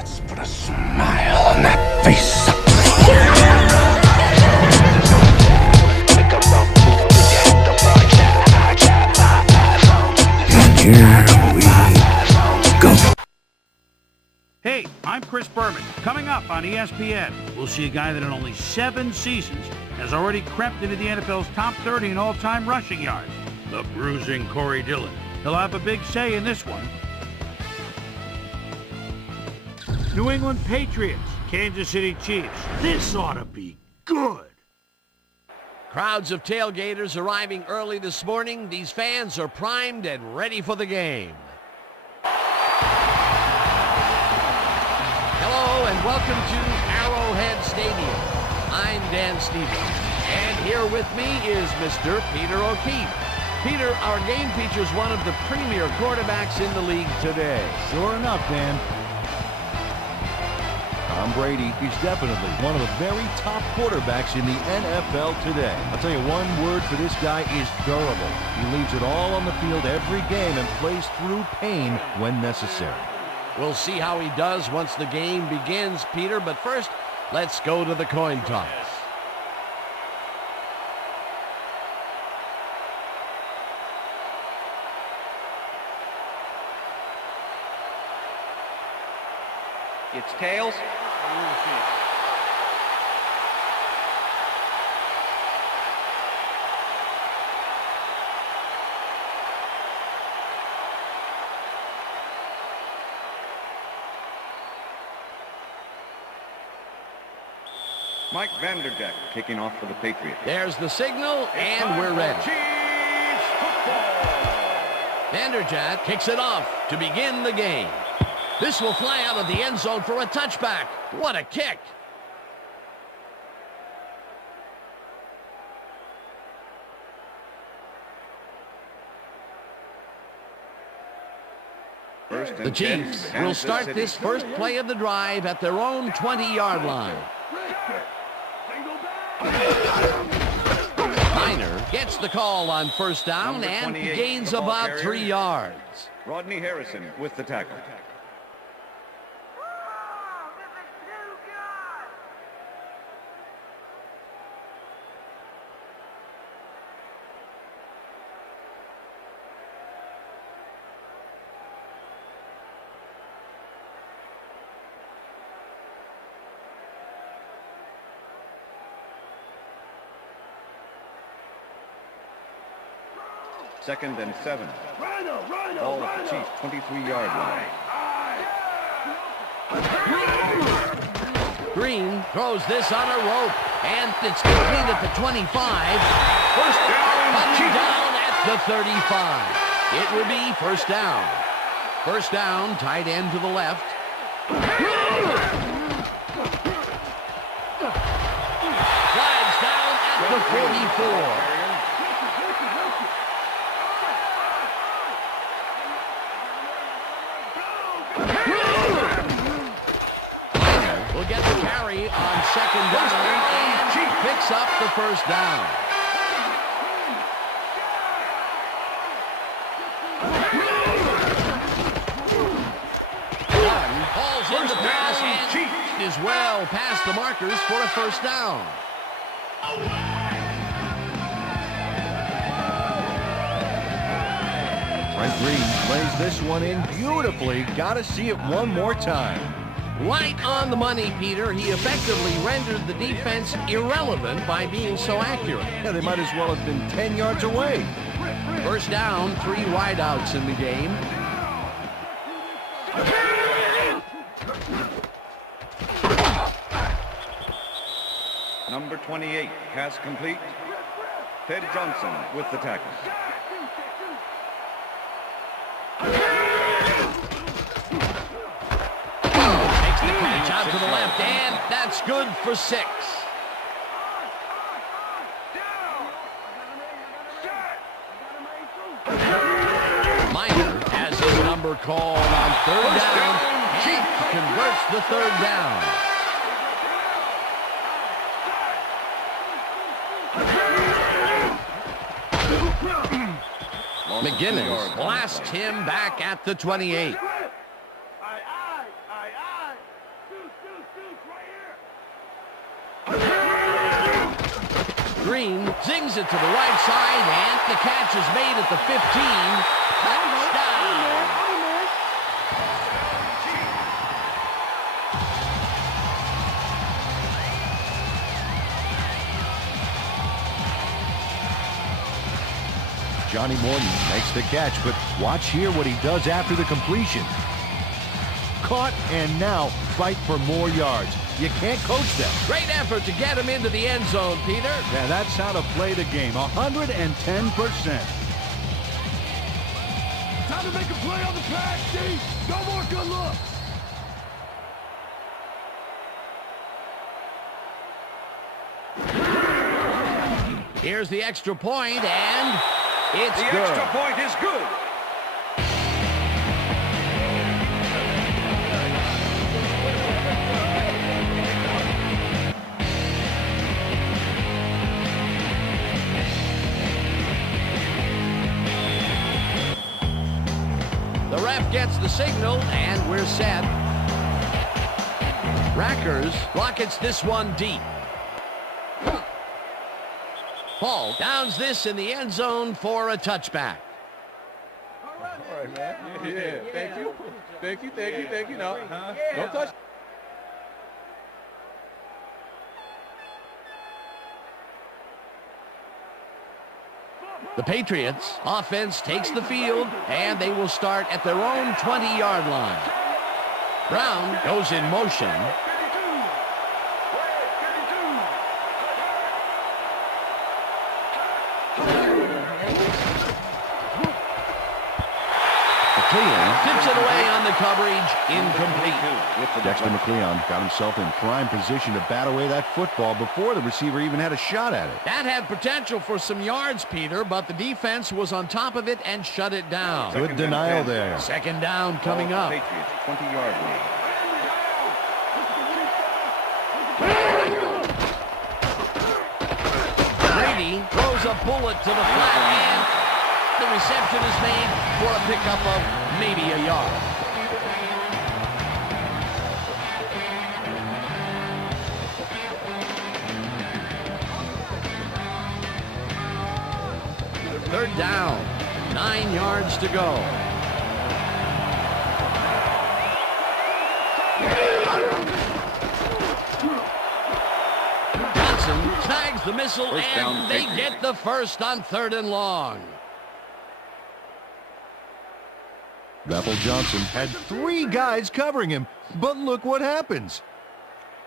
Let's put a smile on that face. And here we go. Hey, I'm Chris Berman. Coming up on ESPN, we'll see a guy that in only 7 seasons has already crept into the NFL's top 30 in all-time rushing yards, the bruising Corey Dillon. He'll have a big say in this one. New England Patriots, Kansas City Chiefs. This ought to be good. Crowds of tailgaters arriving early this morning. These fans are primed and ready for the game. Hello and welcome to Arrowhead Stadium. I'm Dan Stevens, and here with me is Mr. Peter O'Keefe. Peter, our game features one of the premier quarterbacks in the league today. Sure enough, Dan. Tom Brady is definitely one of the very top quarterbacks in the NFL today. I'll tell you, one word for this guy is durable. He leaves it all on the field every game and plays through pain when necessary. We'll see how he does once the game begins, Peter, but first, let's go to the coin toss. It's tails. Mike Vanderjagt kicking off for the Patriots. There's the signal, and we're ready. Chiefs football. Vanderjagt kicks it off to begin the game. This will fly out of the end zone for a touchback. What a kick. The Chiefs will start this first play of the drive at their own 20-yard line. Miner gets the call on first down and gains about 3 yards. Rodney Harrison with the tackle. Second and 7. Ball at the Chiefs' 23-yard line. Green throws this on a rope, and it's complete at the 25. First down at the 35. It will be first down. First down, tight end to the left. Flags down at the 44. Will get the carry on second down and picks up the first down. Dunn falls into pass and is well past the markers for a first down. Frank Green plays this one in beautifully. Got to see it one more time. Right on the money, Peter. He effectively rendered the defense irrelevant by being so accurate. Yeah, they might as well have been 10 yards away. First down, 3 wideouts in the game. Number 28, pass complete. Ted Johnson with the tackle. Makes the catch out to the left, and that's good for 6. Miner has his number called on third down and converts the third down. McGinnis blasts him back at the 28. Green zings it to the right side, and the catch is made at the 15. Touchdown! Johnny Morton makes the catch, but watch here what he does after the completion. Caught and now fight for more yards. You can't coach them. Great effort to get him into the end zone, Peter. Yeah, that's how to play the game. 110%. Time to make a play on the pass, D. No more good looks. Here's the extra point, and it's The good. extra point is good. The ref gets the signal, and we're set. Rackers rockets this one deep. Paul downs this in the end zone for a touchback. All right, man. Yeah, thank you. Thank you, thank you, thank you. No, don't touch. The Patriots offense takes the field, and they will start at their own 20-yard line. Brown goes in motion. McLeon tips it away on the coverage, incomplete. Dexter McLeon got himself in prime position to bat away that football before the receiver even had a shot at it. That had potential for some yards, Peter, but the defense was on top of it and shut it down. Good denial there. Second down coming up. Patriots, 20-yard line. Brady throws a bullet to the flat, and the reception is made for a pickup of maybe a yard. Third down, 9 yards to go. Johnson snags the missile, First down, and they Patriots. get the first on 3rd and long. Bethel Johnson had 3 guys covering him, but look what happens.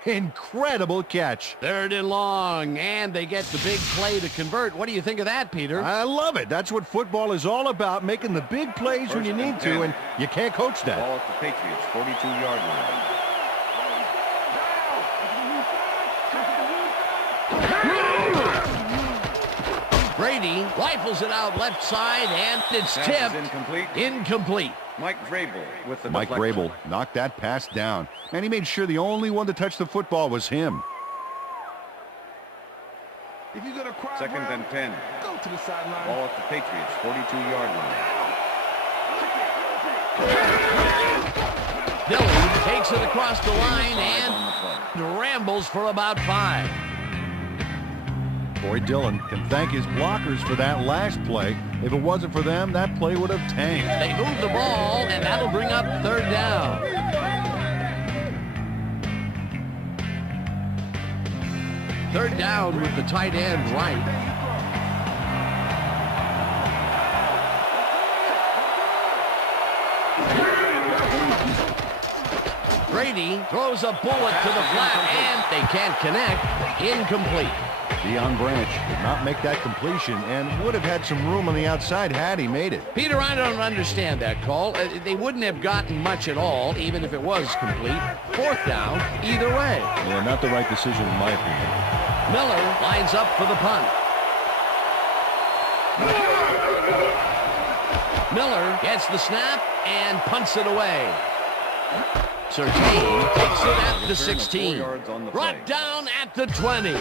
Incredible catch. 3rd and long, and they get the big play to convert. What do you think of that, Peter? I love it. That's what football is all about, making the big plays when you need to, and you can't coach that. Ball at the Patriots, 42-yard line. Brady rifles it out left side, and it's Pass tipped. is incomplete. Incomplete. Mike Vrabel with the Mike deflection. Vrabel knocked that pass down, and he made sure the only one to touch the football was him. If you're gonna cry, Second Brown, and 10. go to the sideline. Ball at the Patriots, 42-yard line. Dillon takes it across the line Five and on the play. rambles for about 5. Corey Dillon can thank his blockers for that last play. If it wasn't for them, that play would have tanked. They move the ball, and that'll bring up 3rd down. Third down with the tight end right. Brady throws a bullet to the flat, and they can't connect. Incomplete. Deion Branch did not make that completion and would have had some room on the outside had he made it. Peter, I don't understand that call. They wouldn't have gotten much at all, even if it was complete. 4th down, either way. Yeah, not the right decision in my opinion. Miller lines up for the punt. Miller gets the snap and punts it away. Surtain takes it at the 16. Brought down at the 20.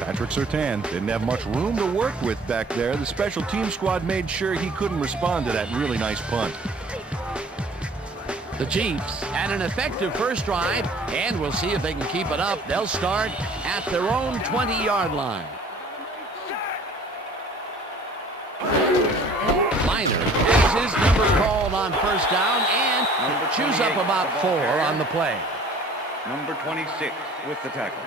Patrick Surtain didn't have much room to work with back there. The special team squad made sure he couldn't respond to that really nice punt. The Chiefs had an effective first drive, and we'll see if they can keep it up. They'll start at their own 20-yard line. Miner has his number called on first down and chews up about 4 on the play. Number 26 with the tackle.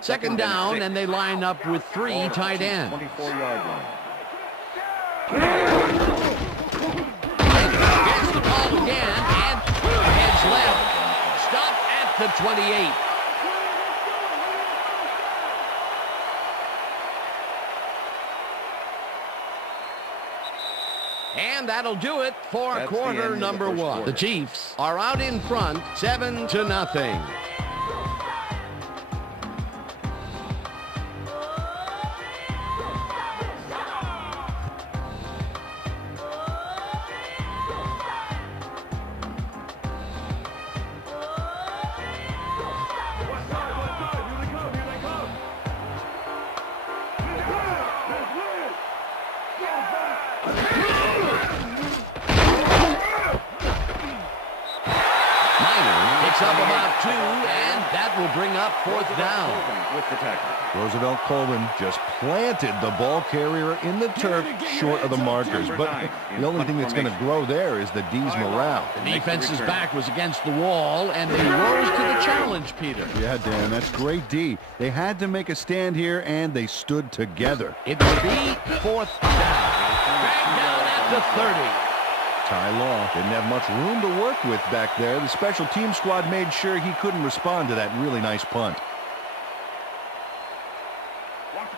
Second down, and they line up with 3 tight ends. 24-yard line. Gets the ball again, and heads left. Stop at the 28. And that'll do it for quarter number 1. The Chiefs are out in front, 7-0. Up about 2, and that will bring up fourth down. With the tackle. Roosevelt Colvin just planted the ball carrier in the turf short of the markers. But the only thing that's going to grow there is the D's morale. The defense's back was against the wall, and they rose to the challenge, Peter. Yeah, Dan, that's great D. They had to make a stand here, and they stood together. It will be fourth down. Back down at the 30. Ty Law didn't have much room to work with back there. The special team squad made sure he couldn't respond to that really nice punt.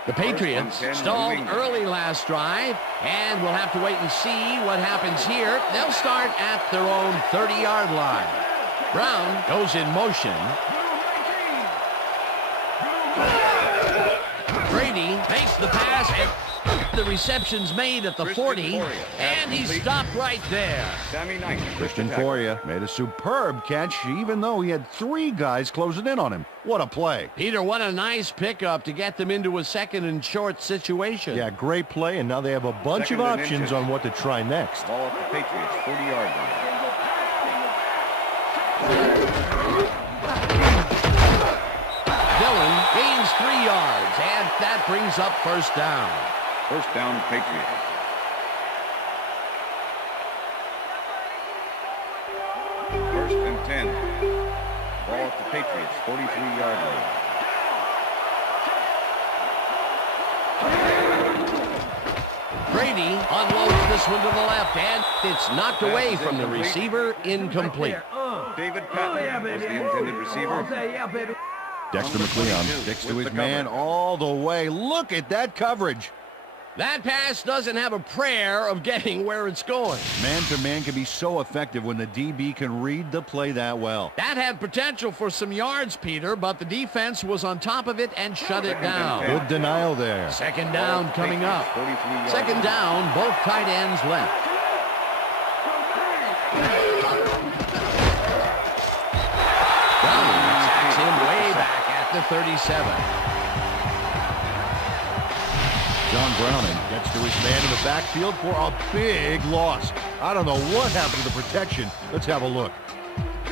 The Patriots stalled early last drive, and we'll have to wait and see what happens here. They'll start at their own 30-yard line. Brown goes in motion. Brady makes the pass, and the reception's made at the 40, and he's stopped right there. Christian Foria made a superb catch, even though he had 3 guys closing in on him. What a play. Peter, what a nice pickup to get them into a second and short situation. Yeah, great play, and now they have a bunch of options on what to try next. Ball at the Patriots, 40-yard line. Dillon gains 3 yards, and that brings up first down. First down, Patriots. First and 10. Ball at the Patriots, 43-yard line. Brady unloads this one to the left, and it's knocked away from the receiver, incomplete. David Patton was the intended receiver. Dexter McLeon sticks to his man all the way. Look at that coverage. That pass doesn't have a prayer of getting where it's going. Man-to-man can be so effective when the DB can read the play that well. That had potential for some yards, Peter, but the defense was on top of it and shut it down. Good denial there. Second down coming up. Second down, both tight ends left. Brown sacks him way back at the 37. John Browning gets to his man in the backfield for a big loss. I don't know what happened to the protection. Let's have a look.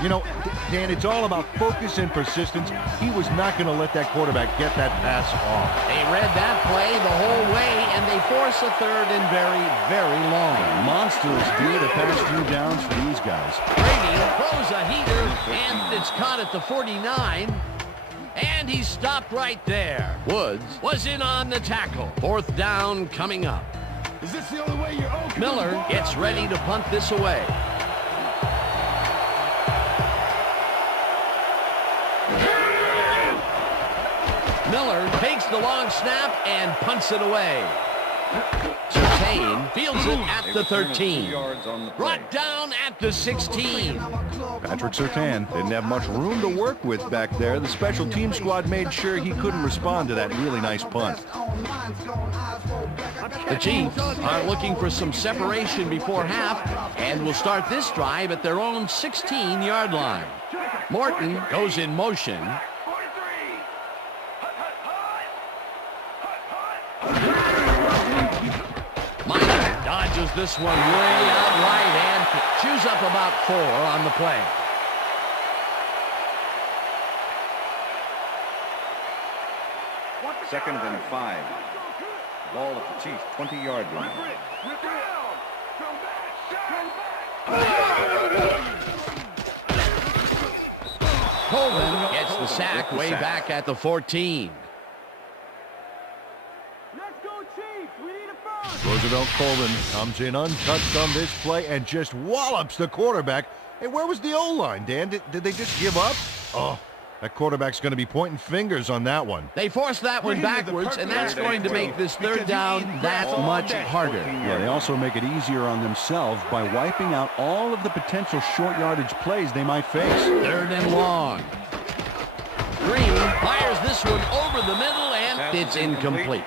You know, Dan, it's all about focus and persistence. He was not going to let that quarterback get that pass off. They read that play the whole way, and they force a third and very, very long. Monsters do the past 2 downs for these guys. Brady throws a heater, and it's caught at the 49. And he stopped right there. Woods was in on the tackle. Fourth down coming up. Is this the only way you're okay? Miller gets ready to punt this away. Miller takes the long snap and punts it away. Surtain fields it at the 13. Brought down at the 16. Patrick Surtain didn't have much room to work with back there. The special team squad made sure he couldn't respond to that really nice punt. The Chiefs are looking for some separation before half and will start this drive at their own 16-yard line. Morton goes in motion. Miner dodges this one way out right and chews up about 4 on the play. Second and 5. Ball at the Chiefs' 20-yard line. Coleman gets the sack way back at the 14. Roosevelt Coleman comes in untouched on this play and just wallops the quarterback. Hey, where was the O-line, Dan? Did they just give up? Oh, that quarterback's going to be pointing fingers on that one. They forced that one backwards, and that's going to make this third down that much harder. Yeah, they also make it easier on themselves by wiping out all of the potential short yardage plays they might face. Third and long. Green fires this one over the middle, and it's incomplete.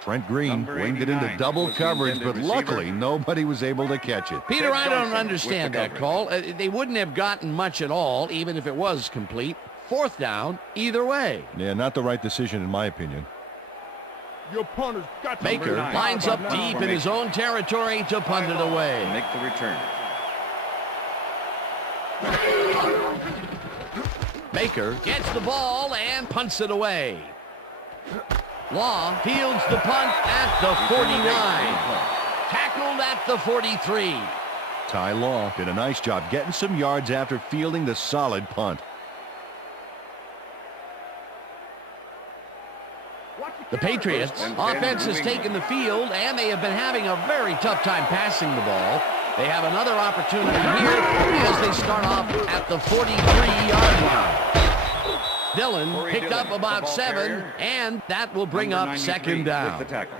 Trent Green winged it into double coverage, but luckily nobody was able to catch it. Peter, I don't understand that call. They wouldn't have gotten much at all, even if it was complete. Fourth down, either way. Yeah, not the right decision in my opinion. Your punter's got Baker lines up deep in his own territory to punt it away. Make the return. Baker gets the ball and punts it away. Law fields the punt at the 49. Tackled at the 43. Ty Law did a nice job getting some yards after fielding the solid punt. The Patriots offense has taken the field, and they have been having a very tough time passing the ball. They have another opportunity here as they start off at the 43-yard line. Dillon picked up about 7, and that will bring up second down. With the tackle.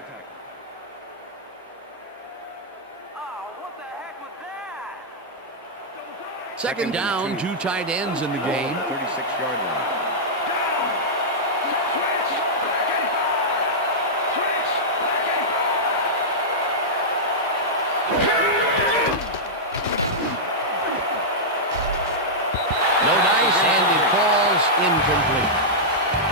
Second down, 2 tight ends in the game. 36-yard line. Incomplete.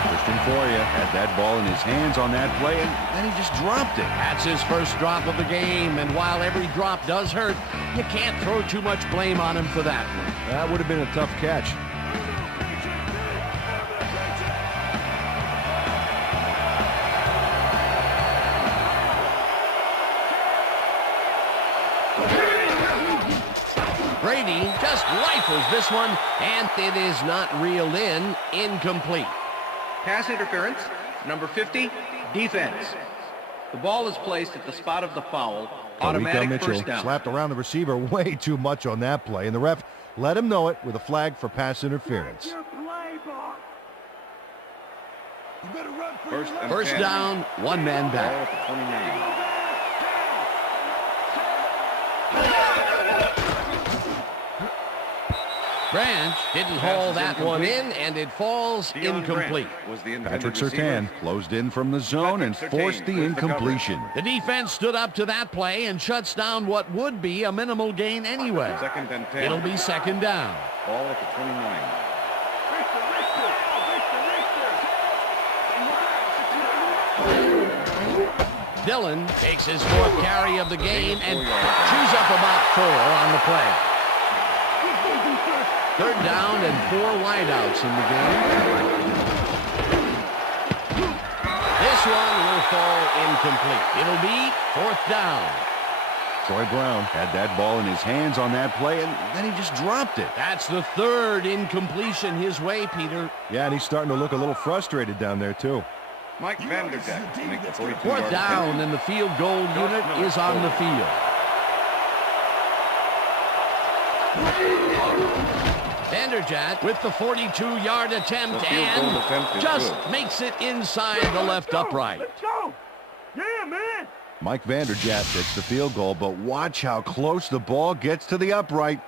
Christian Foria had that ball in his hands on that play, and then he just dropped it. That's his first drop of the game, and while every drop does hurt, you can't throw too much blame on him for that one. That would have been a tough catch. Brady just rifles this one, and it is not reeled in. Incomplete. Pass interference, number 50, defense. The ball is placed at the spot of the foul. Automatic Mitchell first down. slapped around the receiver way too much on that play, and the ref let him know it with a flag for pass interference. First down, 1 man back. Ball at the 29. Branch didn't haul that one in, and it falls incomplete. Patrick Surtain closed in from the zone and forced the incompletion. The defense stood up to that play and shuts down what would be a minimal gain anyway. Second and 10. It'll be second down. Ball at the 29. Dillon takes his 4th carry of the game and chews up about 4 on the play. Third down and 4 wideouts in the game. This one will fall incomplete. It'll be 4th down. Troy Brown had that ball in his hands on that play, and then he just dropped it. That's the 3rd incompletion his way, Peter. Yeah, and he's starting to look a little frustrated down there, too. Mike Vanderjagt to make the 42-yard 4th down, and the field goal unit is on the field. Vanderjagt with the 42-yard attempt and just makes it inside the left upright. Let's go! Yeah, man! Mike Vanderjagt gets the field goal, but watch how close the ball gets to the upright.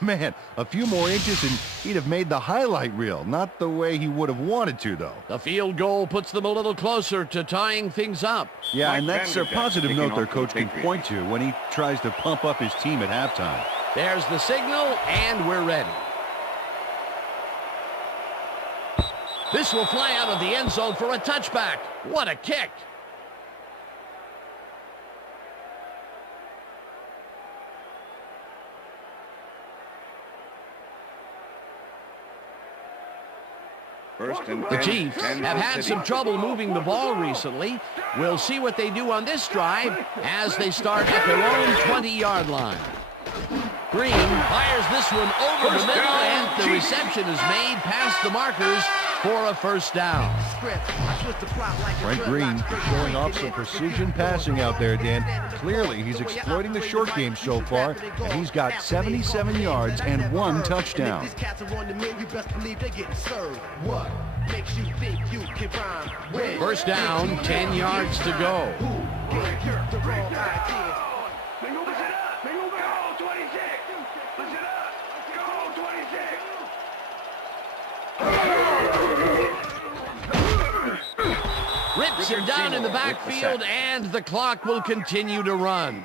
Man, a few more inches and he'd have made the highlight reel. Not the way he would have wanted to, though. The field goal puts them a little closer to tying things up. Yeah, Mike and that's a Vanderjagt positive kicking note their off coach the can Patriots. point to when he tries to pump up his team at halftime. There's the signal, and we're ready. This will fly out of the end zone for a touchback. What a kick. First and The 10, Chiefs Kansas have had City. some trouble moving the ball recently. We'll see what they do on this drive as they start at their own 20-yard line. Green fires this one over the middle, and the reception is made past the markers for a first down. Frank Green showing off some precision passing out there, Dan. Clearly, he's exploiting the short game so far, and he's got 77 yards and 1 touchdown. First down, 10 yards to go. Rips him down in the backfield, and the clock will continue to run.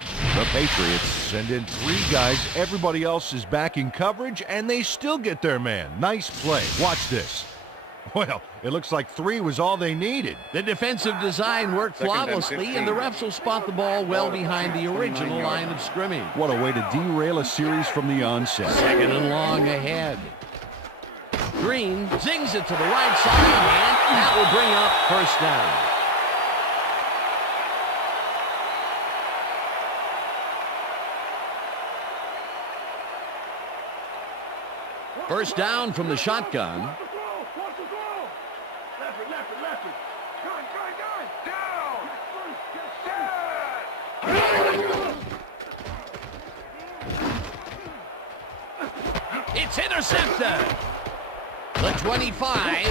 The Patriots send in 3 guys. Everybody else is back in coverage, and they still get their man. Nice play. Watch this. Well, it looks like 3 was all they needed. The defensive design worked Second and flawlessly, 15. and the refs will spot the ball well behind the original line of scrimmage. What a way to derail a series from the onset. Second and long ahead. Green zings it to the right side, and that will bring up first down. First down from the shotgun. It's intercepted. The 25,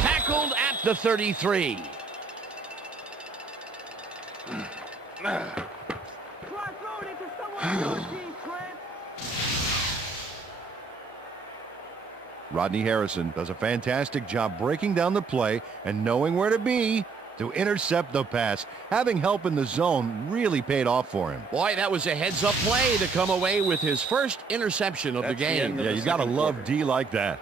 tackled at the 33. Rodney Harrison does a fantastic job breaking down the play and knowing where to be to intercept the pass. Having help in the zone really paid off for him. Boy, that was a heads-up play to come away with his first interception of the That's the game. end of Yeah, you got to love D like that.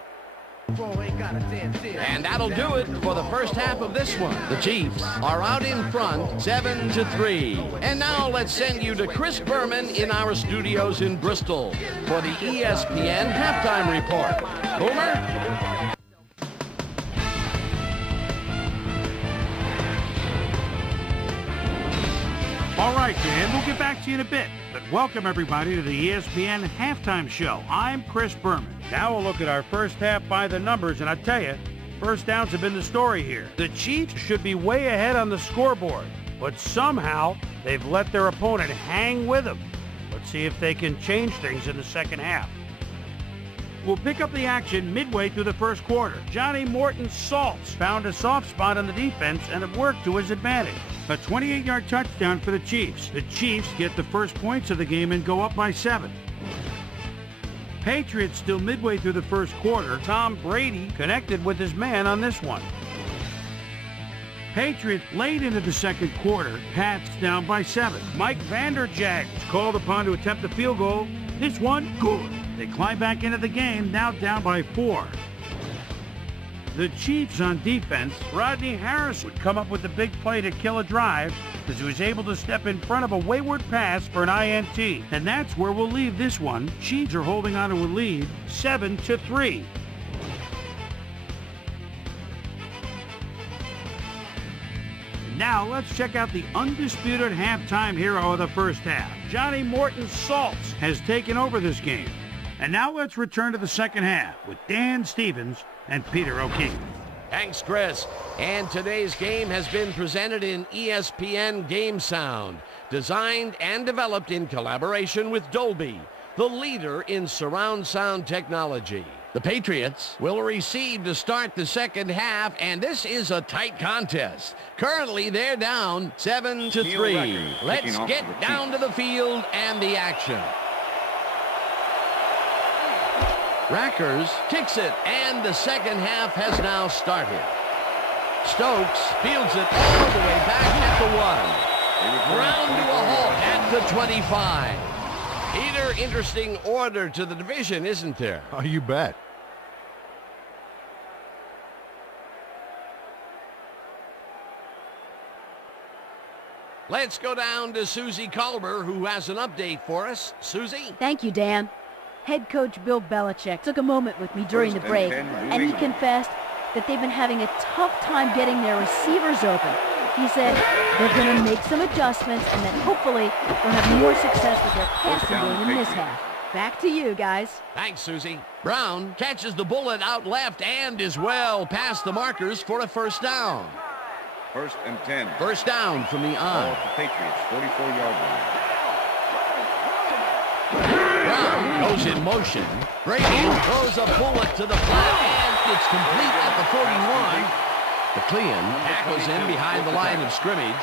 And that'll do it for the first half of this one. The Chiefs are out in front, 7-3. And now let's send you to Chris Berman in our studios in Bristol for the ESPN halftime report. Boomer? All right, Dan, we'll get back to you in a bit. But welcome, everybody, to the ESPN Halftime Show. I'm Chris Berman. Now we'll look at our first half by the numbers, and I tell you, first downs have been the story here. The Chiefs should be way ahead on the scoreboard, but somehow they've let their opponent hang with them. Let's see if they can change things in the second half. We'll pick up the action midway through the first quarter. Johnny Morton Salts found a soft spot on the defense, and it worked to his advantage. A 28-yard touchdown for the Chiefs. The Chiefs get the first points of the game and go up by 7. Patriots still midway through the first quarter. Tom Brady connected with his man on this one. Patriots late into the second quarter. Pats down by 7. Mike Vanderjagt was called upon to attempt the field goal. This one, good. They climb back into the game, now down by 4. The Chiefs on defense, Rodney Harris would come up with the big play to kill a drive as he was able to step in front of a wayward pass for an INT. And that's where we'll leave this one. Chiefs are holding on to a lead, 7-3. Now let's check out the undisputed halftime hero of the first half. Johnny Morton Salts has taken over this game. And now let's return to the second half with Dan Stevens and Peter O'Keefe. Thanks, Chris. And today's game has been presented in ESPN Game Sound, designed and developed in collaboration with Dolby, the leader in surround sound technology. The Patriots will receive to start the second half, and this is a tight contest. Currently, they're down 7-3. Let's get down to the field and the action. Rackers kicks it, and the second half has now started. Stokes fields it all the way back at the 1. Round to a halt at the 25. Peter, interesting order to the division, isn't there? Oh, you bet. Let's go down to Susie Culber, who has an update for us. Susie? Thank you, Dan. Head coach Bill Belichick took a moment with me during the First break, and 10, New and he England. confessed that they've been having a tough time getting their receivers open. He said they're going to make some adjustments and that hopefully they'll have more success with their passing down, game in this Patriots. half. Back to you guys. Thanks, Susie. Brown catches the bullet out left and is well past the markers for a first down. First and 10. First down from the Ball on. at the Patriots 44-yard line. Brown goes in motion. Brady throws a bullet to the flat, and it's complete at the 41. McLean tackles him behind the line of scrimmage.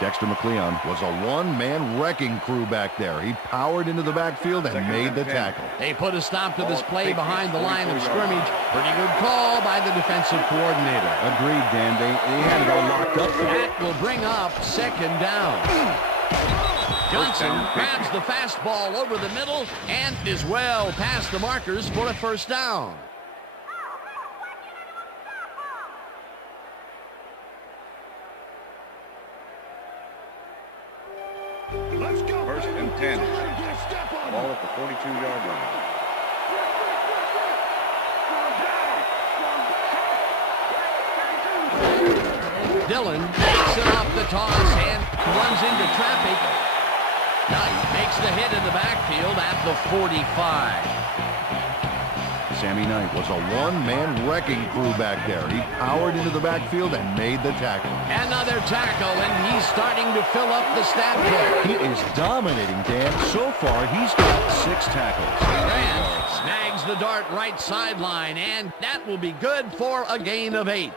Dexter McLeon was a one-man wrecking crew back there. He powered into the backfield and made the tackle. They put a stop to this play behind the line of scrimmage. Pretty good call by the defensive coordinator. Agreed, Dan. They had it all locked up for That will bring up second down. Johnson grabs the fastball over the middle and is well past the markers for a first down. Let's go. First and 10. Ball at the 42-yard line. Dillon takes it off the toss and runs into traffic. Knight makes the hit in the backfield at the 45. Sammy Knight was a one-man wrecking crew back there. He powered into the backfield and made the tackle. Another tackle, and he's starting to fill up the stat book. He is dominating, Dan. So far, he's got 6 tackles. Grant snags the dart right sideline, and that will be good for a gain of 8.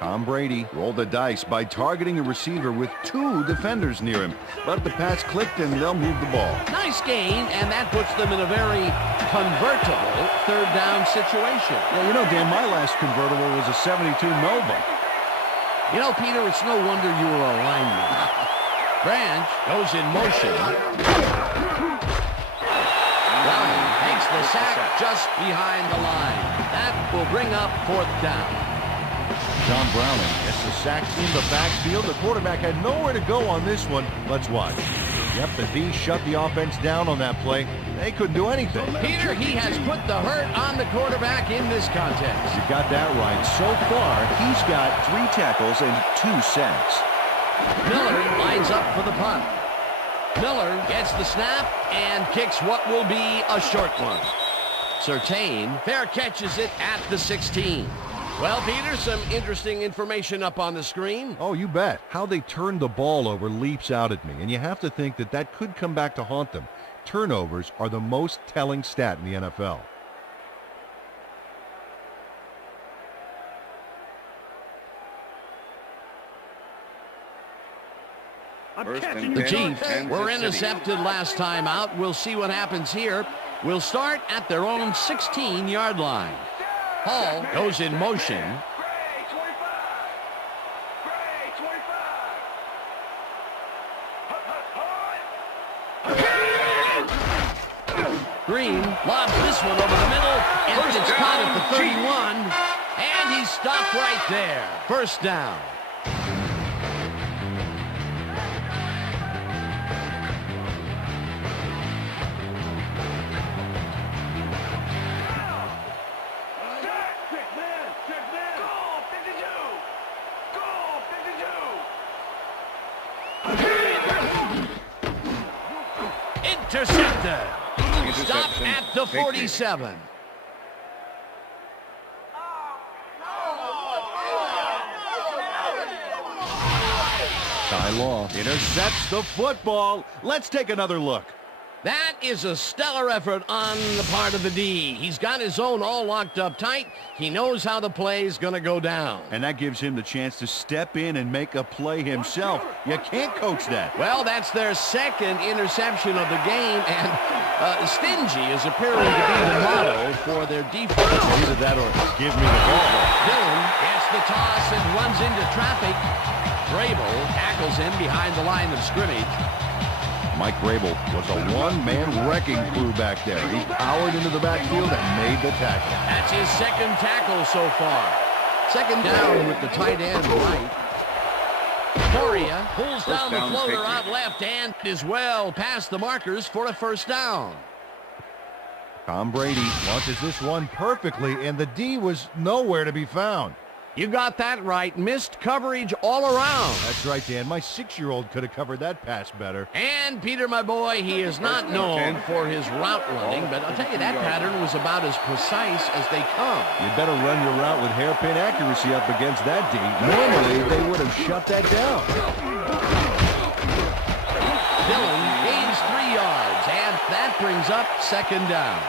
Tom Brady rolled the dice by targeting a receiver with 2 defenders near him. But the pass clicked and they'll move the ball. Nice gain, and that puts them in a very convertible third down situation. Yeah, you know, Dan, my last convertible was a 72 Nova. You know, Peter, it's no wonder you were a lineman. Branch goes in motion. Browning takes the sack just behind the line. That will bring up fourth down. John Browning gets the sack in the backfield. The quarterback had nowhere to go on this one. Let's watch. Yep, the D shut the offense down on that play. They couldn't do anything. Peter, he has put the hurt on the quarterback in this contest. You got that right. So far, he's got 3 tackles and 2 sacks. Miller lines up for the punt. Miller gets the snap and kicks what will be a short one. Surtain fair catches it at the 16. Well, Peter, some interesting information up on the screen. Oh, you bet. How they turned the ball over leaps out at me, and you have to think that that could come back to haunt them. Turnovers are the most telling stat in the NFL. First and The 10, Chiefs Kansas were City. intercepted last time out. We'll see what happens here. We'll start at their own 16-yard line. Hall goes in motion. Green lobs this one over the middle, and it's caught at the 31, and he's stopped right there. First down. Intercepted. Stop at the 47. Ty Law intercepts the football. Let's take another look. That is a stellar effort on the part of the D. He's got his zone all locked up tight. He knows how the play is going to go down. And that gives him the chance to step in and make a play himself. You can't coach that. Well, that's their second interception of the game, and stingy is appearing to be the motto for their defense. Either that or give me the ball. Dillon gets the toss and runs into traffic. Grable tackles him behind the line of scrimmage. Mike Grable was a one-man wrecking crew back there. He powered into the backfield and made the tackle. That's his second tackle so far. Second down with the tight end right. Coria pulls down the floater out left and is well past the markers for a first down. Tom Brady launches this one perfectly, and the D was nowhere to be found. You got that right. Missed coverage all around. That's right, Dan. My 6-year-old could have covered that pass better. And Peter, my boy, he is not known for his route running, but I'll tell you, that pattern was about as precise as they come. You'd better run your route with hairpin accuracy up against that D. Normally, they would have shut that down. Dillon gains 3 yards, and that brings up second down.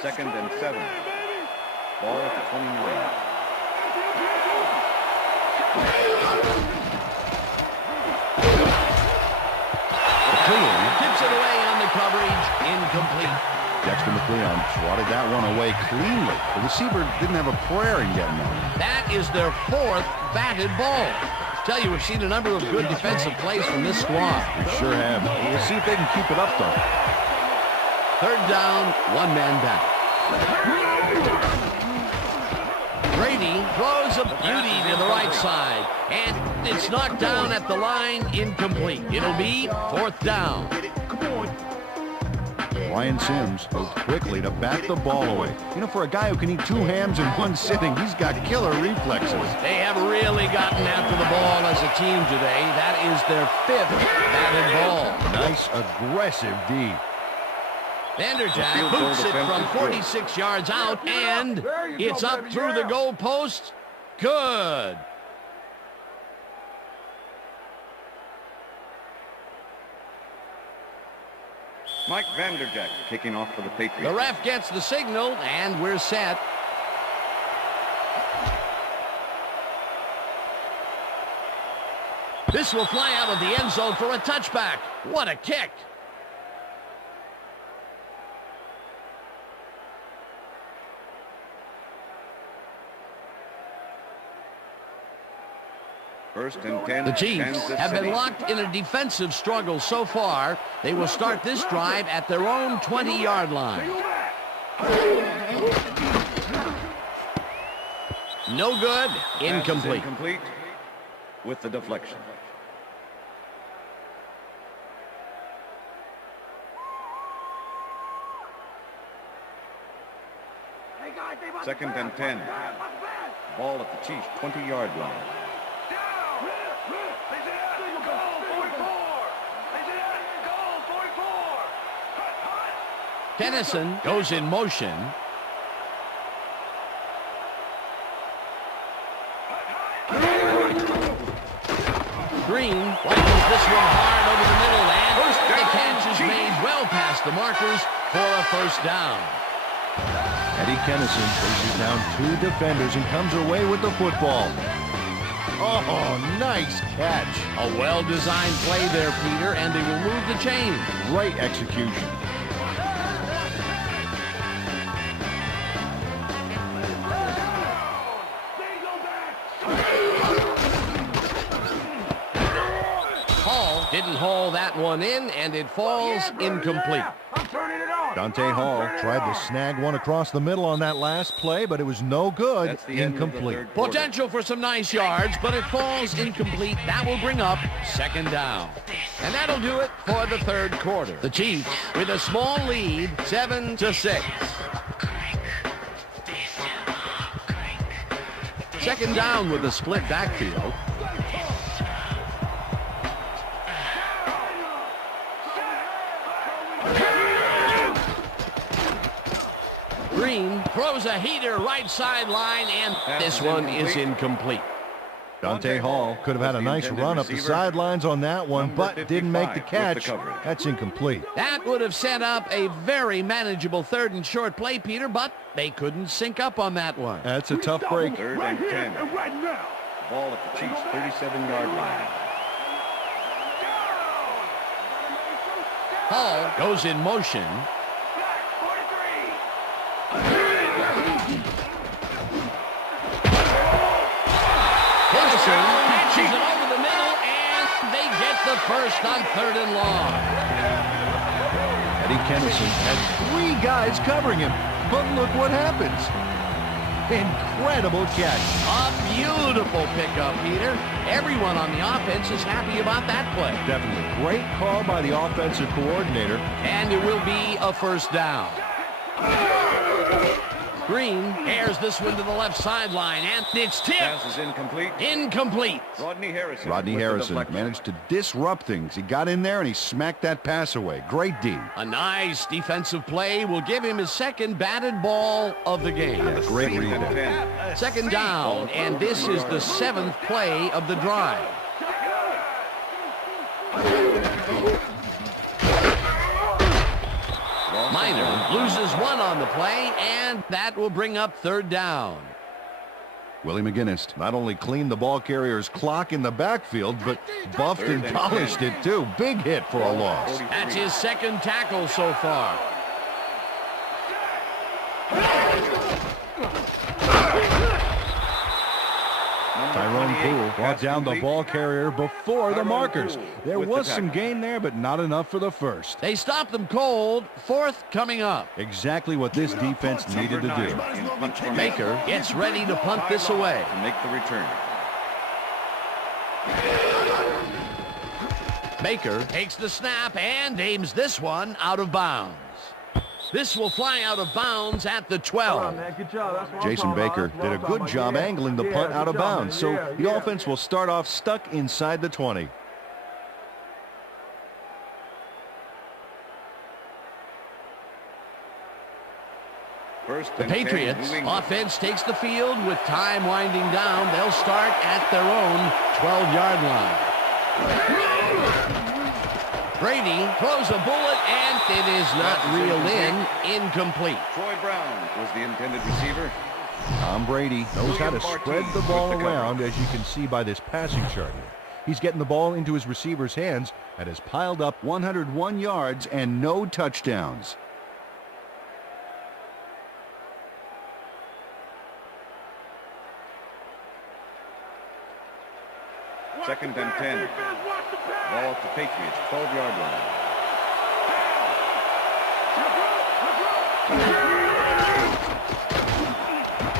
Second and 7. Ball at the 29. McLeon tips it away on the coverage, incomplete. Dexter McLeon swatted that one away cleanly. The receiver didn't have a prayer in getting that. That is their 4th batted ball. Tell you, we've seen a number of good defensive plays from this squad. We sure have. We'll see if they can keep it up, though. Third down, 1 man back. Brady throws a beauty to the right side, and it's knocked down at the line, incomplete. It'll be 4th down. Ryan Sims moved quickly to bat the ball away. You know, for a guy who can eat 2 hams in one sitting, he's got killer reflexes. They have really gotten after the ball as a team today. That is their 5th batted ball. Nice, aggressive D. Vanderjagt boots it from 46 yards out, and it's up through the goalpost. Good. Mike Vanderjagt kicking off for the Patriots. The ref gets the signal, and we're set. This will fly out of the end zone for a touchback. What a kick. First and 10. The Chiefs Kansas have been City. locked in a defensive struggle so far. They will start this drive at their own 20-yard line. No good. Pass is Incomplete. Incomplete with the deflection. Second and 10. Ball at the Chiefs' 20-yard line. Tennyson goes in motion. Green rifles this one hard over the middle, and the catch is made well past the markers for a first down. Eddie Kennison faces down 2 defenders and comes away with the football. Oh, nice catch. A well-designed play there, Peter, and they will move the chain. Great execution. Hall didn't haul that one in, and it falls incomplete. Dante Hall tried to snag one across the middle on that last play, but it was no good. That's the end of the Incomplete. third quarter. Potential for some nice yards, but it falls incomplete. That will bring up second down. And that'll do it for the third quarter. The Chiefs with a small lead, 7-6. Second down with a split backfield. Green throws a heater right sideline, and this one is incomplete. Dante Hall could have had a nice run up the sidelines on that one, but didn't make the catch. That's incomplete. That would have set up a very manageable third and short play, Peter, but they couldn't sync up on that one. That's a tough break. Third and 10. Ball at the Chiefs' 37-yard line. Hall goes in motion. Henderson catches it over the middle, and they get the first on 3rd and long. Eddie Kennison had 3 guys covering him, but look what happens. Incredible catch. A beautiful pickup, Peter. Everyone on the offense is happy about that play. Definitely. Great call by the offensive coordinator. And it will be a first down. Green airs this one to the left sideline, and it's tipped. Pass is incomplete. Incomplete. Rodney Harrison. Rodney with the Harrison deflection. managed to disrupt things. He got in there and he smacked that pass away. Great D. A nice defensive play will give him his second batted ball of the game. Yeah, great read Second and there. 10. Second down, and this is the 7th play of the drive. Minor loses one on the play, and that will bring up third down. Willie McGinnis. Not only cleaned the ball carrier's clock in the backfield, but buffed and polished it too. Big hit for a loss. That's his second tackle so far. Tyrone Poole brought down the ball carrier before the Tyrone markers. Poole There with the was some tackle. gain there, but not enough for the first. They stopped them cold. Fourth coming up. Exactly what this defense needed to do. In punt formation. Baker gets ready to punt this away. To make the return. Baker takes the snap and aims this one out of bounds. This will fly out of bounds at the 12. Jason Baker did a good job angling the punt out of bounds, so the offense will start off stuck inside the 20. First The and 10, Patriots New England. offense takes the field with time winding down. They'll start at their own 12-yard line. Brady throws a bullet, and it is not reeled in. Incomplete. Troy Brown was the intended receiver. Tom Brady knows how to William spread Martine the ball with the around, coverage. as you can see by this passing chart here. He's getting the ball into his receiver's hands and has piled up 101 yards and no touchdowns. Second and 10. Ball at the Patriots, 12-yard line.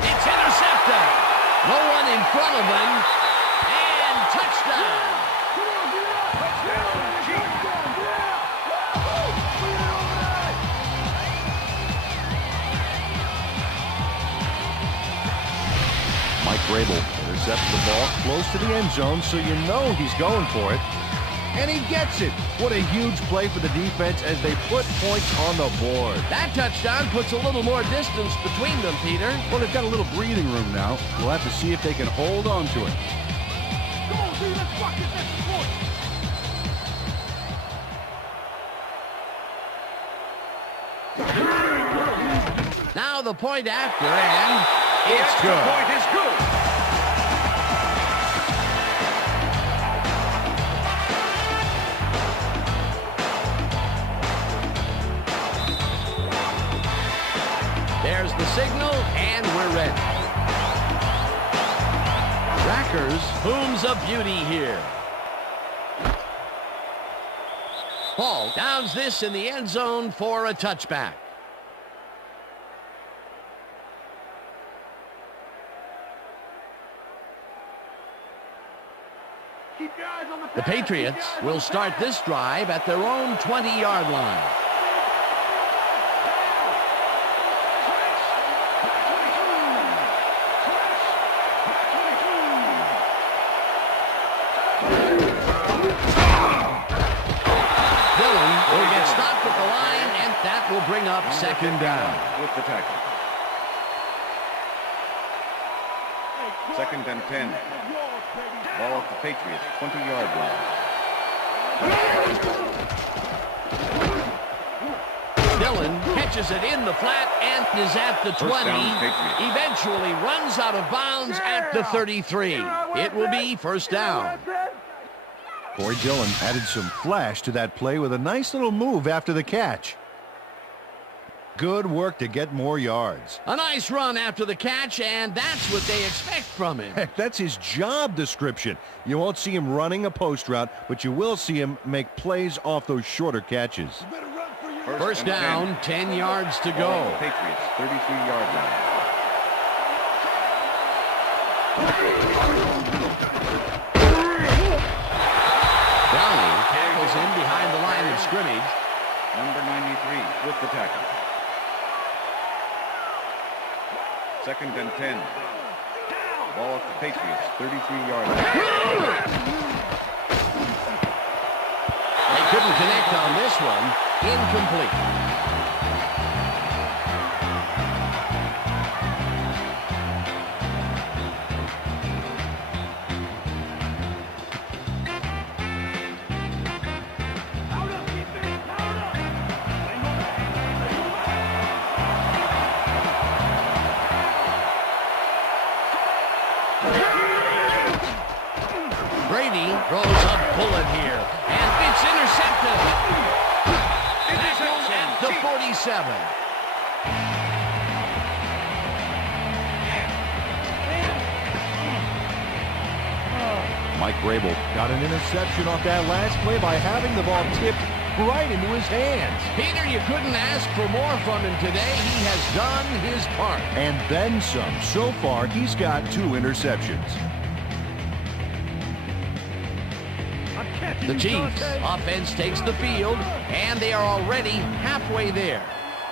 It's intercepted. No one in front of him. And touchdown. Mike Vrabel intercepts the ball close to the end zone, so you know he's going for it. And he gets it. What a huge play for the defense as they put points on the board. That touchdown puts a little more distance between them, Peter. Well, they've got a little breathing room now. We'll have to see if they can hold on to it. Now the point after, and it's Extra good. point is good. There's the signal, and we're ready. Rackers booms a beauty here. Hall downs this in the end zone for a touchback. The Patriots will start this drive at their own 20-yard line. Dillon will get stopped at the line, and that will bring up second down. With the tackle. Second and 10. Ball at the Patriots, 20-yard line. Dillon catches it in the flat and is at the 20. First down, Patriots. Eventually runs out of bounds at the 33. It will be first down. Corey Dillon added some flash to that play with a nice little move after the catch. Good work to get more yards. A nice run after the catch, and that's what they expect from him. Heck, that's his job description. You won't see him running a post route, but you will see him make plays off those shorter catches. First and down, 10 yards to Ball go. at the Patriots, 33-yard line. Browning tackles in behind the line of scrimmage. Number 93 with the tackle. 2nd and 10. Ball at the Patriots, 33-yard line. They couldn't connect on this one. Incomplete. Brady throws a bullet here, and it's intercepted. Tackled at the 47. Mike Grable got an interception off that last play by having the ball tipped right into his hands. Peter, you couldn't ask for more from him today. He has done his part. And then some. So far, he's got 2 interceptions. The Chiefs offense takes the field, and they are already halfway there.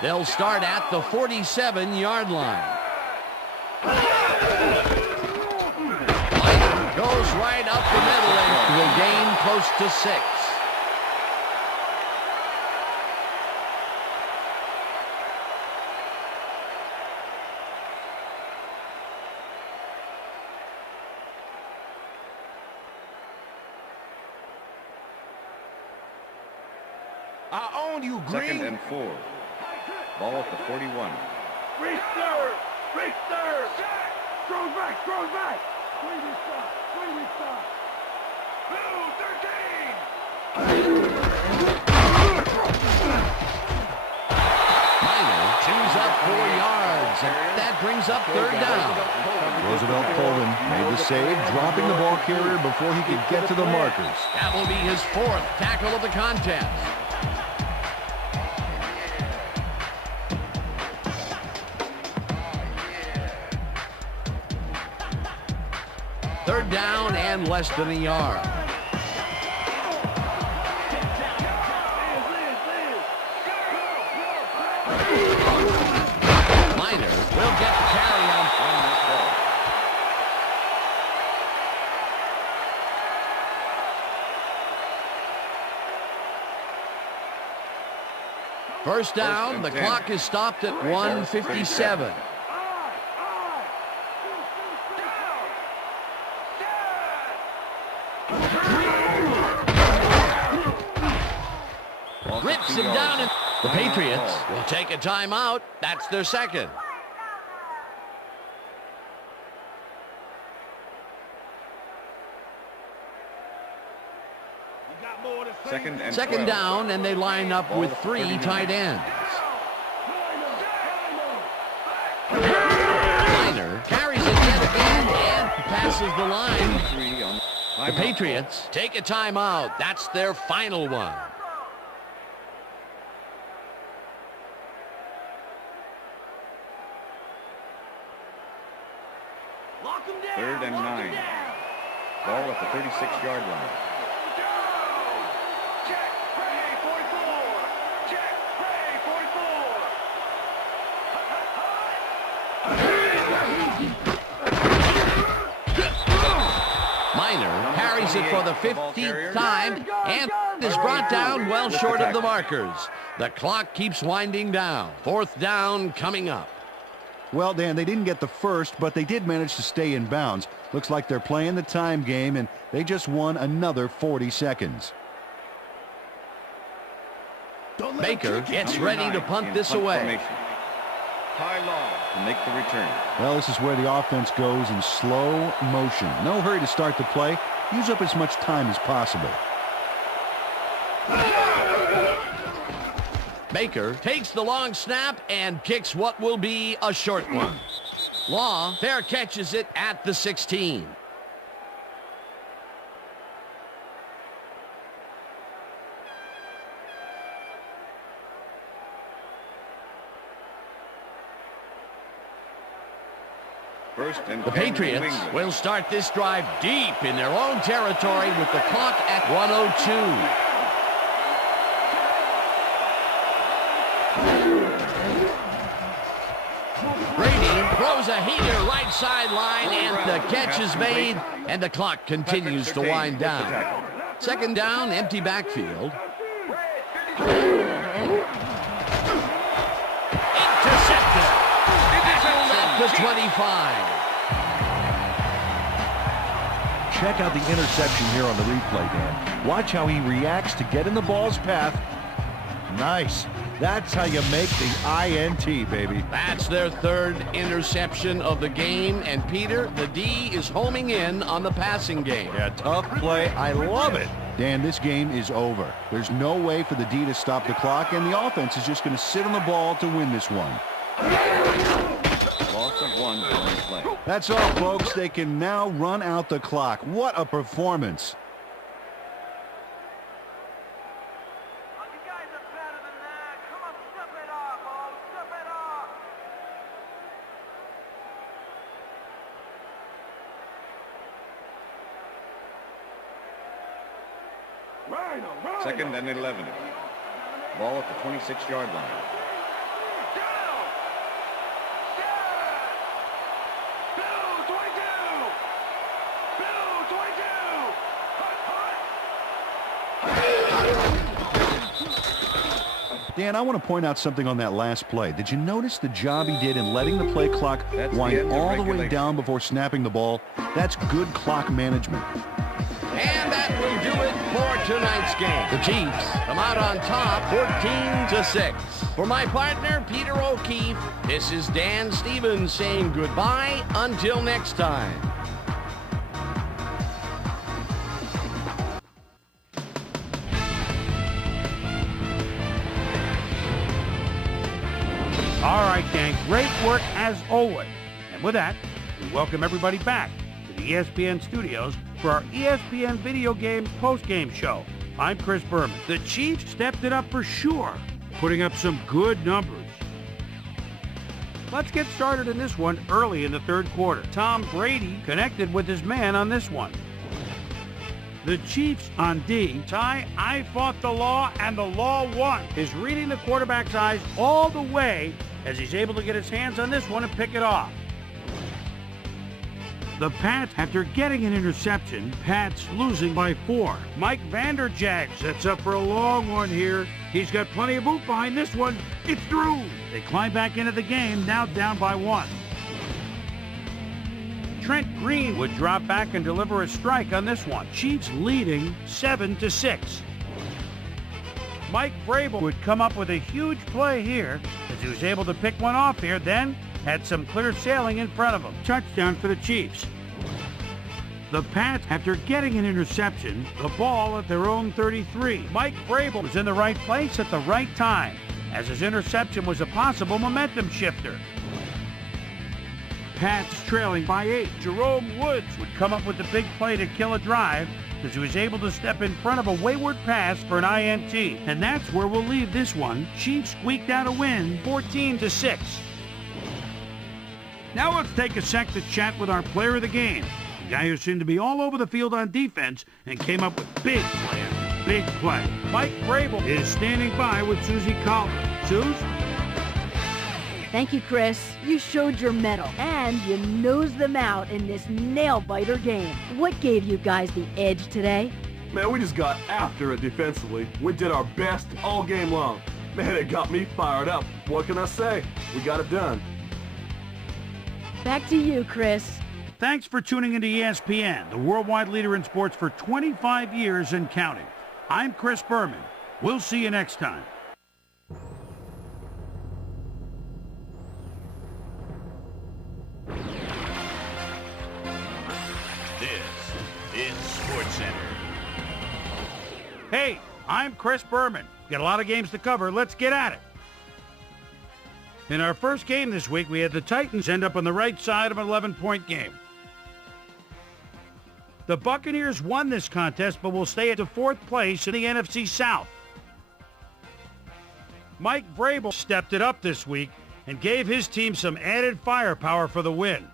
They'll start at the 47-yard line. Mike goes right up the middle and will gain close to 6. I own you, Green. 2nd and 4. Ball at the 41. Restart! Restart! Throws back! Throws back! Swing stop! Swing stop! Blue 13! Minor chews up 4 yards, and that brings up 3rd down. Roosevelt Colvin made the save, dropping the ball carrier before he could get to the markers. That will be his 4th tackle of the contest. Third down and less than a yard. Minor will get the carry on this ball. First down, the clock is stopped at 1:57. Rips him down. And the Patriots will take a timeout. That's their 2nd. Second down, and they line up with 3 tight ends. Minor carries it yet again and passes the line. The Patriots take a timeout. That's their final one. 3rd and 9. Ball at the 36-yard line. Check! Pray 44! Check! Pray 44! Minor carries it for the 15th time and is brought down well short of the markers. The clock keeps winding down. 4th down coming up. Well, Dan, they didn't get the first, but they did manage to stay in bounds. Looks like they're playing the time game, and they just won another 40 seconds. Baker gets ready to punt this away. High long to make the return. Well, this is where the offense goes in slow motion. No hurry to start the play. Use up as much time as possible. Baker takes the long snap and kicks what will be a short one. Law fair catches it at the 16. First and The 10 New Patriots England. will start this drive deep in their own territory with the clock at 1:02. Brady throws a heater right sideline, and the catch is made, and the clock continues to wind down. Second down, empty backfield. Intercepted at the 25. Check out the interception here on the replay, Dan. Watch how he reacts to get in the ball's path. Nice. That's how you make the INT, baby. That's their third interception of the game, and Peter, the D is homing in on the passing game. Yeah, tough play. I love it. Dan, this game is over. There's no way for the D to stop the clock, and the offense is just going to sit on the ball to win this one. Loss of 1 on the play. That's all, folks. They can now run out the clock. What a performance. Second and 11. Ball at the 26-yard line. Dan, I want to point out something on that last play. Did you notice the job he did in letting the play clock wind all the way down before snapping the ball? That's good clock management. And that will do it for tonight's game. The Chiefs come out on top 14-6. For my partner, Peter O'Keefe, this is Dan Stevens saying goodbye until next time. All right, gang, great work as always. And with that, we welcome everybody back to the ESPN studios for our ESPN Video Games post-game show. I'm Chris Berman. The Chiefs stepped it up for sure, putting up some good numbers. Let's get started in this one early in the third quarter. Tom Brady connected with his man on this one. The Chiefs on D. Ty, I fought the law and the law won. Is reading the quarterback's eyes all the way as he's able to get his hands on this one and pick it off. The Pats, after getting an interception, Pats losing by 4. Mike Vanderjagt sets up for a long one here. He's got plenty of boot behind this one. It's through. They climb back into the game, now down by 1. Trent Green would drop back and deliver a strike on this one. Chiefs leading 7-6. Mike Vrabel would come up with a huge play here as he was able to pick one off here, then had some clear sailing in front of him. Touchdown for the Chiefs. The Pats, after getting an interception, the ball at their own 33. Mike Vrabel was in the right place at the right time, as his interception was a possible momentum shifter. Pats trailing by 8. Jerome Woods would come up with the big play to kill a drive as he was able to step in front of a wayward pass for an INT. And that's where we'll leave this one. Chiefs squeaked out a win, 14-6. Now let's take a sec to chat with our player of the game, the guy who seemed to be all over the field on defense and came up with big play after big play. Mike Vrabel is standing by with Susie Collier. Suze? Thank you, Chris. You showed your mettle, and you nosed them out in this nail-biter game. What gave you guys the edge today? Man, we just got after it defensively. We did our best all game long. Man, it got me fired up. What can I say? We got it done. Back to you, Chris. Thanks for tuning into ESPN, the worldwide leader in sports for 25 years and counting. I'm Chris Berman. We'll see you next time. This is SportsCenter. Hey, I'm Chris Berman. Got a lot of games to cover. Let's get at it. In our first game this week, we had the Titans end up on the right side of an 11-point game. The Buccaneers won this contest, but will stay at the 4th place in the NFC South. Mike Vrabel stepped it up this week and gave his team some added firepower for the win.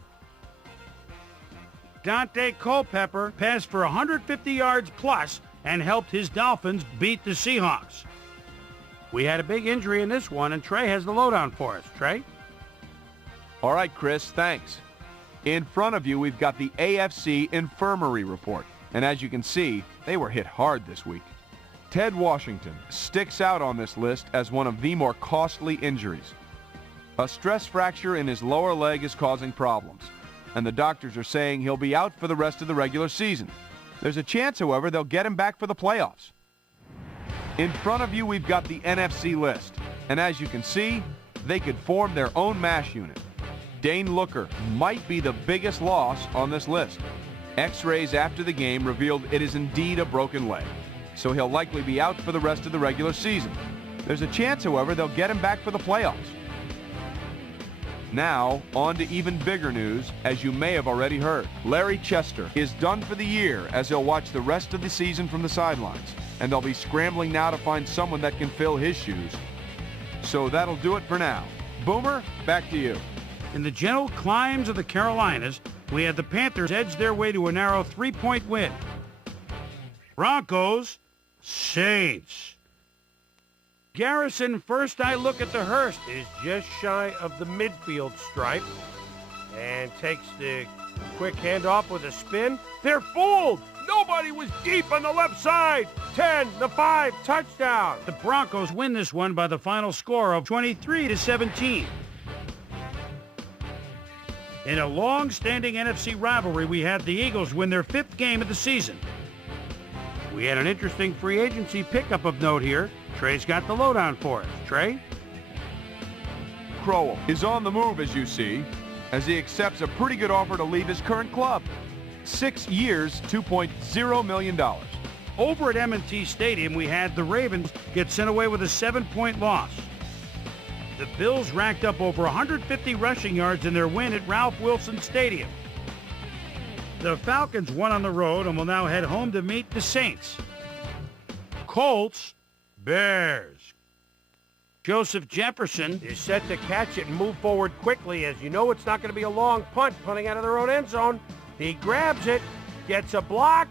Dante Culpepper passed for 150 yards plus and helped his Dolphins beat the Seahawks. We had a big injury in this one, and Trey has the lowdown for us. Trey? All right, Chris, thanks. In front of you, we've got the AFC Infirmary Report. And as you can see, they were hit hard this week. Ted Washington sticks out on this list as one of the more costly injuries. A stress fracture in his lower leg is causing problems, and the doctors are saying he'll be out for the rest of the regular season. There's a chance, however, they'll get him back for the playoffs. In front of you, we've got the NFC list, and as you can see, they could form their own MASH unit. Dane Looker might be the biggest loss on this list. X-rays after the game revealed it is indeed a broken leg, so he'll likely be out for the rest of the regular season. There's a chance, however, they'll get him back for the playoffs. Now, on to even bigger news, as you may have already heard. Larry Chester is done for the year, as he'll watch the rest of the season from the sidelines, and they'll be scrambling now to find someone that can fill his shoes. So that'll do it for now. Boomer, back to you. In the gentle climes of the Carolinas, we had the Panthers edge their way to a narrow 3-point win. Broncos, Saints. Garrison, first I look at the Hurst, is just shy of the midfield stripe and takes the quick handoff with a spin. They're fooled! Nobody was deep on the left side! 10-5, touchdown! The Broncos win this one by the final score of 23-17. In a long-standing NFC rivalry, we had the Eagles win their 5th game of the season. We had an interesting free agency pickup of note here. Trey's got the lowdown for us. Trey? Crowell is on the move, as you see, as he accepts a pretty good offer to leave his current club. 6 years, $2.0 million. Over at M&T Stadium, we had the Ravens get sent away with a 7-point loss. The Bills racked up over 150 rushing yards in their win at Ralph Wilson Stadium. The Falcons won on the road and will now head home to meet the Saints. Colts, Bears. Joseph Jefferson is set to catch it and move forward quickly, as you know it's not going to be a long punt punting out of their own end zone. He grabs it, gets a block,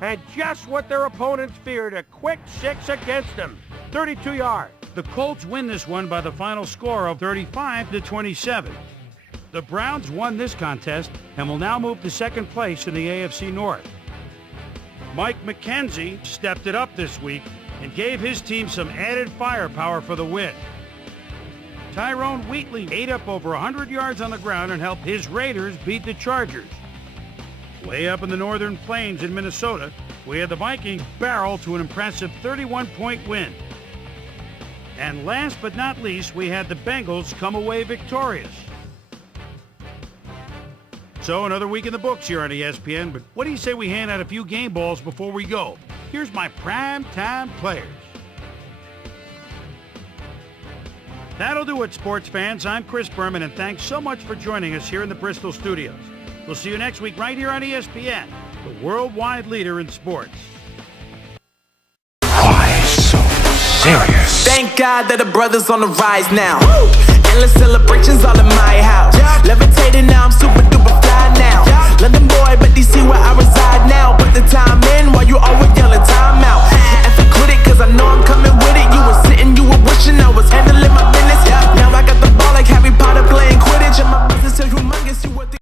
and just what their opponents feared, a quick 6 against them. 32 yards. The Colts win this one by the final score of 35-27. The Browns won this contest and will now move to second place in the AFC North. Mike McKenzie stepped it up this week and gave his team some added firepower for the win. Tyrone Wheatley ate up over 100 yards on the ground and helped his Raiders beat the Chargers. Way up in the northern plains in Minnesota, we had the Vikings barrel to an impressive 31-point win. And last but not least, we had the Bengals come away victorious. So another week in the books here on ESPN, but what do you say we hand out a few game balls before we go? Here's my primetime players. That'll do it, sports fans. I'm Chris Berman, and thanks so much for joining us here in the Bristol studios. We'll see you next week right here on ESPN, the worldwide leader in sports. Why so serious? Thank God that the brother's on the rise now. Endless celebrations all in my house. Levitating now, I'm super duper fly now. London boy, but DC where I reside now. Put the time in while you always yelling time out. And for quit it, cause I know I'm coming with it. You were sitting, you were wishing I was handling my business. Now I got the ball like Harry Potter playing Quidditch. And my business so humongous, you were